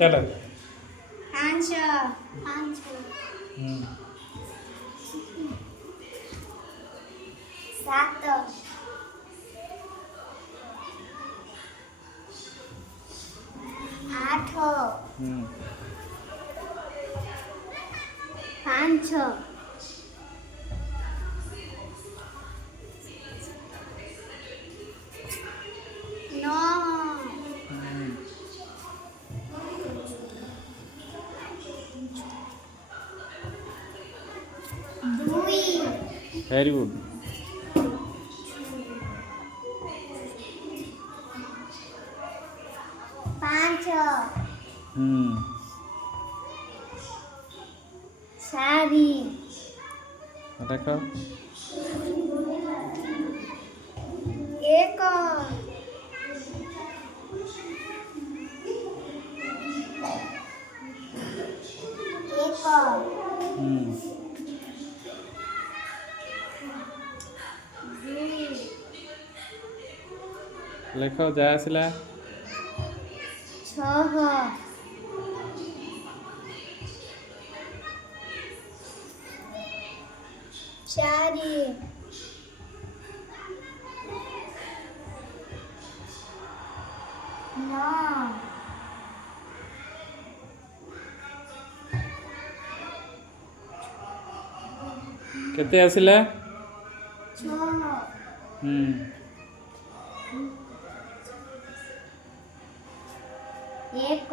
चलो 5 5 7 8 5 9 2 very good 5 हम्म 4 देखो 1 हम्म 2 लेखो जा आसला 6 4 9 केते आसला 6 हम्म 1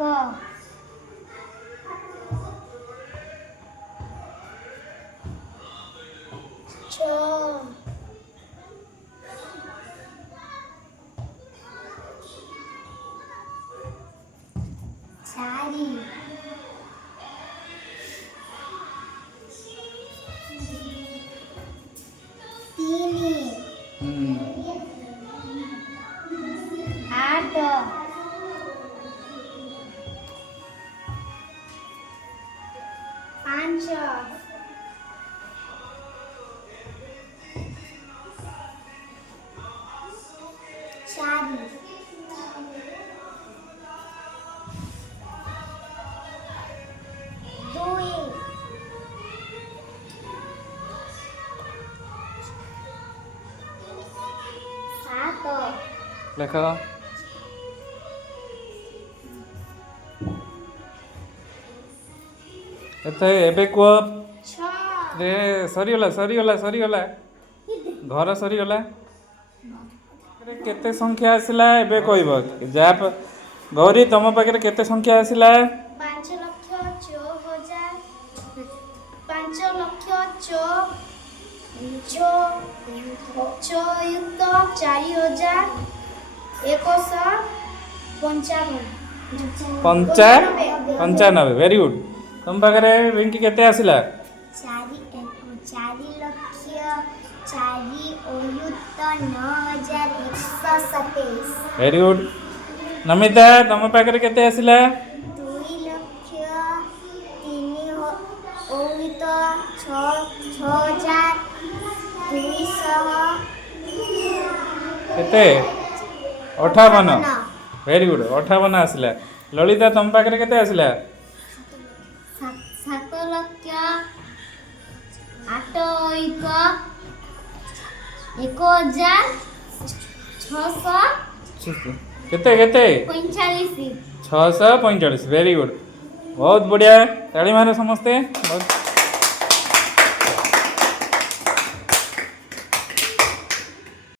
6 4 3 हम्म 8 5 4 2 7 लेखो एते एबे को 6 रे सरीगला सरीगला सरीगला घर सरीगला रे केते संख्या आसला एबे कहबो जा गौरी तुम पाखे केते संख्या आसला 5 ଲକ୍ଷ 4 5 ଲକ୍ଷ 4 पंचानबे वेरी गुड तुम पाखे रिंकी केते आसला 4 ଲକ୍ଷ 4,9,127 वेरी गुड नमिता तुम पाखे केते आसला 2 ଲକ୍ଷ 3,6,200 केते 58 वेरी गुड 58 आसला ललिता तुम पाखे केते आसला 7 ଲକ୍ଷ 8,1,645 केते केते 645 वेरी गुड बहुत बढ़िया ताली मारो समस्ते बहुत